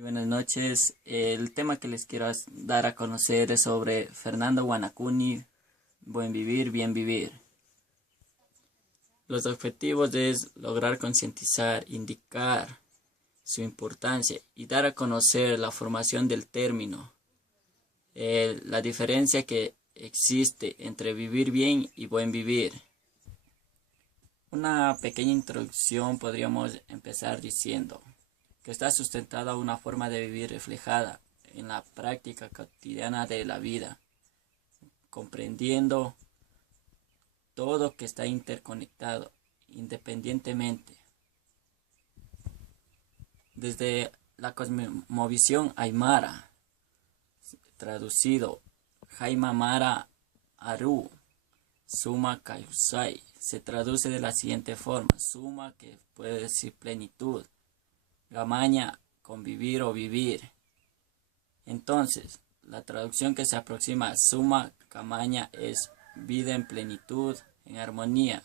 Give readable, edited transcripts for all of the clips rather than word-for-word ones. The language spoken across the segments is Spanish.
Buenas noches. El tema que les quiero dar a conocer es sobre Fernando Guanacuni, Buen Vivir, Bien Vivir. Los objetivos es lograr concientizar, indicar su importancia y dar a conocer la formación del término, la diferencia que existe entre vivir bien y buen vivir. Una pequeña introducción podríamos empezar diciendo que está sustentada una forma de vivir reflejada en la práctica cotidiana de la vida, comprendiendo todo que está interconectado independientemente. Desde la cosmovisión aymara, traducido Jaima Mara Aru, Suma Kausai, se traduce de la siguiente forma: Suma, que puede decir plenitud, Gamaña, convivir o vivir. Entonces, la traducción que se aproxima a Suma Camaña es vida en plenitud, en armonía.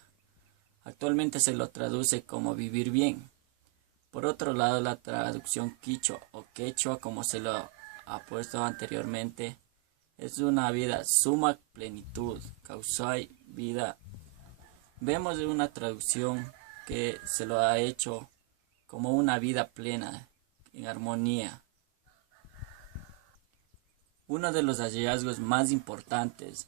Actualmente se lo traduce como vivir bien. Por otro lado, la traducción quichua o quechua, como se lo ha puesto anteriormente, es una vida suma plenitud, causai vida. Vemos de una traducción que se lo ha hecho como una vida plena, en armonía. Uno de los hallazgos más importantes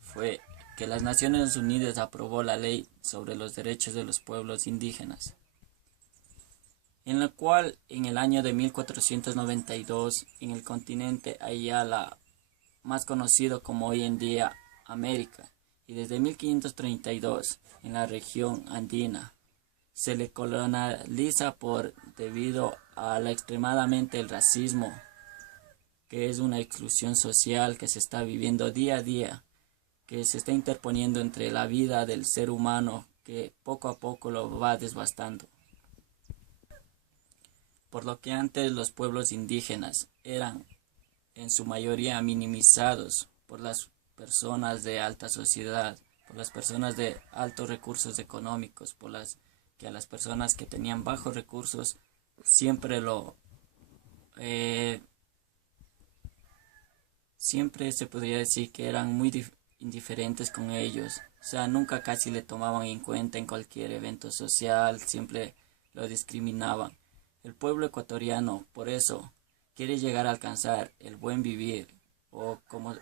fue que las Naciones Unidas aprobó la Ley sobre los Derechos de los Pueblos Indígenas, en la cual en el año de 1492 en el continente Ayala, más conocido como hoy en día América, y desde 1532 en la región andina, se le coloniza debido a la extremadamente el racismo, que es una exclusión social que se está viviendo día a día, que se está interponiendo entre la vida del ser humano, que poco a poco lo va devastando. Por lo que antes los pueblos indígenas eran en su mayoría minimizados por las personas de alta sociedad, por las personas de altos recursos económicos, que a las personas que tenían bajos recursos siempre siempre se podría decir que eran muy indiferentes con ellos. O sea, nunca casi le tomaban en cuenta en cualquier evento social, siempre lo discriminaban. El pueblo ecuatoriano, por eso, quiere llegar a alcanzar el buen vivir, o como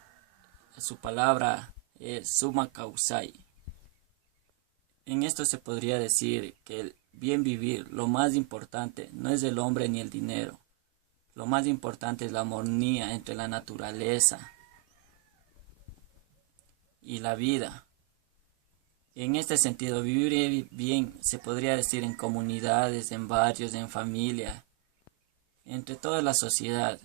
su palabra es suma causai. En esto se podría decir que el bien vivir, lo más importante, no es el hombre ni el dinero. Lo más importante es la armonía entre la naturaleza y la vida. En este sentido, vivir bien se podría decir en comunidades, en barrios, en familia, entre toda la sociedad.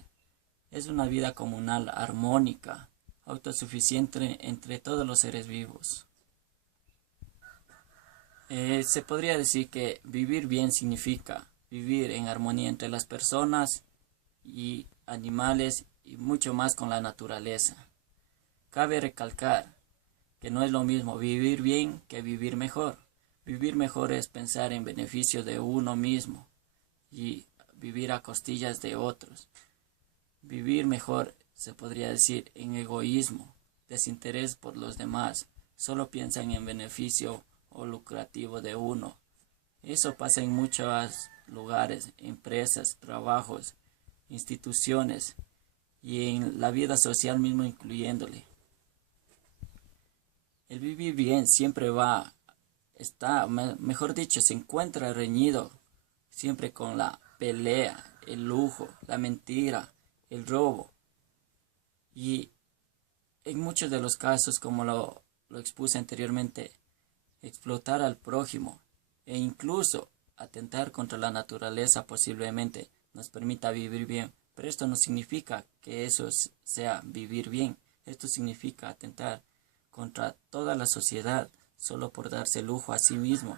Es una vida comunal armónica, autosuficiente entre todos los seres vivos. Se podría decir que vivir bien significa vivir en armonía entre las personas y animales y mucho más con la naturaleza. Cabe recalcar que no es lo mismo vivir bien que vivir mejor. Vivir mejor es pensar en beneficio de uno mismo y vivir a costillas de otros. Vivir mejor se podría decir en egoísmo, desinterés por los demás, solo piensan en beneficio o lucrativo de uno. Eso pasa en muchos lugares, empresas, trabajos, instituciones y en la vida social mismo incluyéndole. El vivir bien siempre mejor dicho, se encuentra reñido siempre con la pelea, el lujo, la mentira, el robo. Y en muchos de los casos, como lo expuse anteriormente, explotar al prójimo e incluso atentar contra la naturaleza posiblemente nos permita vivir bien. Pero esto no significa que eso sea vivir bien. Esto significa atentar contra toda la sociedad solo por darse lujo a sí mismo,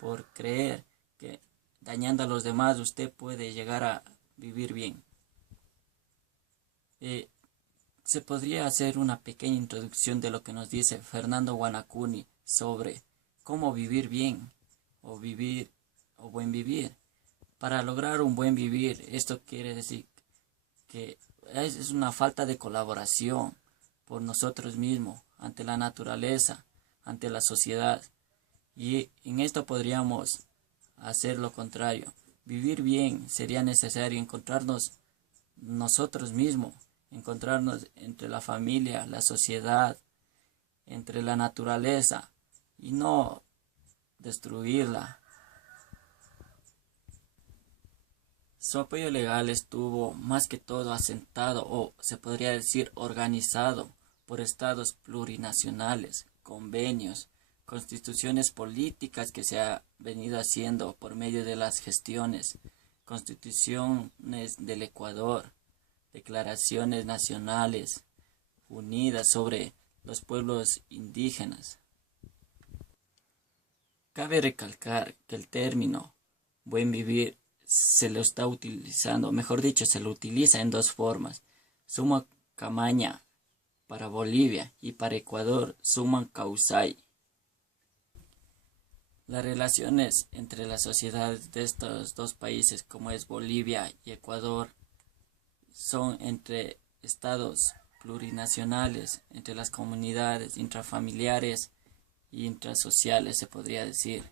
por creer que dañando a los demás usted puede llegar a vivir bien. Se podría hacer una pequeña introducción de lo que nos dice Fernando Guanacuni sobre cómo vivir bien o vivir o buen vivir. Para lograr un buen vivir, esto quiere decir que es una falta de colaboración por nosotros mismos, ante la naturaleza, ante la sociedad. Y en esto podríamos hacer lo contrario. Vivir bien sería necesario encontrarnos nosotros mismos, encontrarnos entre la familia, la sociedad, entre la naturaleza y no destruirla. Su apoyo legal estuvo más que todo asentado o se podría decir organizado por estados plurinacionales, convenios, constituciones políticas que se ha venido haciendo por medio de las gestiones, constituciones del Ecuador, declaraciones nacionales unidas sobre los pueblos indígenas. Cabe recalcar que el término buen vivir se lo está utilizando, mejor dicho, se lo utiliza en dos formas. Suma Camaña para Bolivia y para Ecuador, Suman Causay. Las relaciones entre las sociedades de estos dos países, como es Bolivia y Ecuador, son entre estados plurinacionales, entre las comunidades intrafamiliares y intrasociales, se podría decir.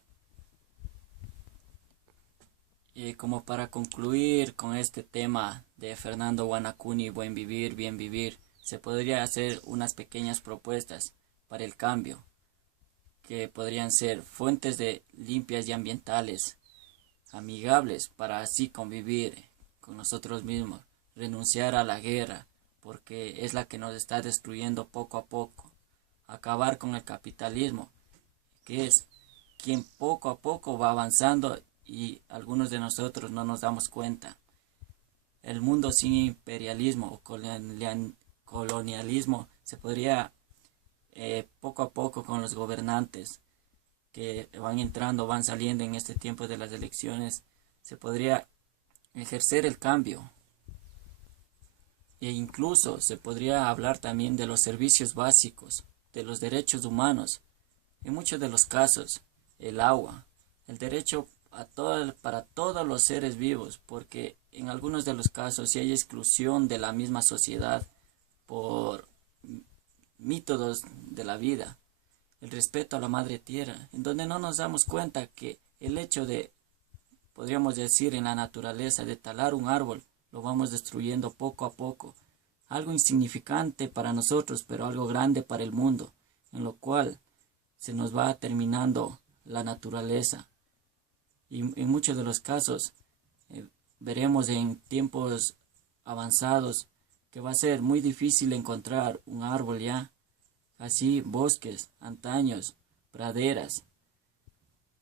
Y como para concluir con este tema de Fernando Guanacuni, buen vivir, bien vivir, se podría hacer unas pequeñas propuestas para el cambio, que podrían ser fuentes de limpias y ambientales, amigables para así convivir con nosotros mismos, renunciar a la guerra, porque es la que nos está destruyendo poco a poco, acabar con el capitalismo, que es quien poco a poco va avanzando y algunos de nosotros no nos damos cuenta. El mundo sin imperialismo o colonialismo se podría poco a poco con los gobernantes que van entrando, van saliendo en este tiempo de las elecciones, se podría ejercer el cambio. E incluso se podría hablar también de los servicios básicos, de los derechos humanos. En muchos de los casos, el agua, el derecho para todos los seres vivos, porque en algunos de los casos sí hay exclusión de la misma sociedad por métodos de la vida, el respeto a la madre tierra, en donde no nos damos cuenta que el hecho de, podríamos decir, en la naturaleza, de talar un árbol, lo vamos destruyendo poco a poco, algo insignificante para nosotros, pero algo grande para el mundo, en lo cual se nos va terminando la naturaleza. Y en muchos de los casos veremos en tiempos avanzados que va a ser muy difícil encontrar un árbol ya, así bosques, antaños, praderas.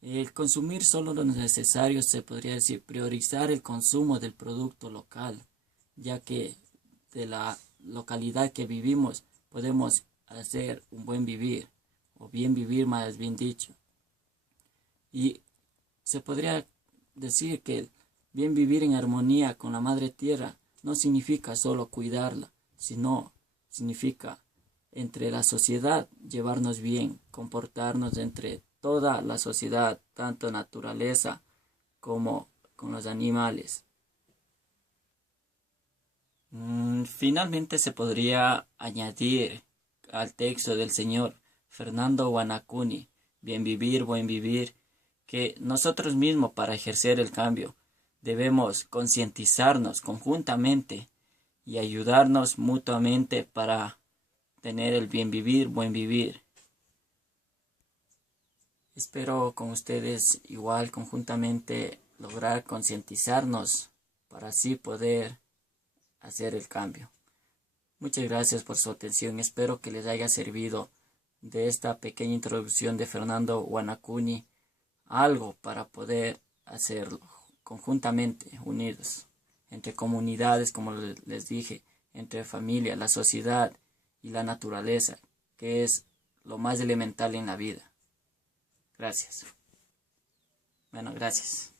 El consumir solo lo necesario, se podría decir, priorizar el consumo del producto local, ya que de la localidad que vivimos podemos hacer un buen vivir, o bien vivir más bien dicho. Y se podría decir que el bien vivir en armonía con la madre tierra no significa solo cuidarla, sino significa entre la sociedad llevarnos bien, comportarnos entre toda la sociedad, tanto naturaleza como con los animales. Finalmente se podría añadir al texto del señor Fernando Guanacuni, bien vivir, buen vivir, que nosotros mismos para ejercer el cambio debemos concientizarnos conjuntamente y ayudarnos mutuamente para tener el bien vivir, buen vivir. Espero con ustedes igual conjuntamente lograr concientizarnos para así poder hacer el cambio. Muchas gracias por su atención. Espero que les haya servido de esta pequeña introducción de Fernando Guanacuni algo para poder hacerlo conjuntamente, unidos, entre comunidades, como les dije, entre familia, la sociedad y la naturaleza, que es lo más elemental en la vida. Gracias. Bueno, gracias.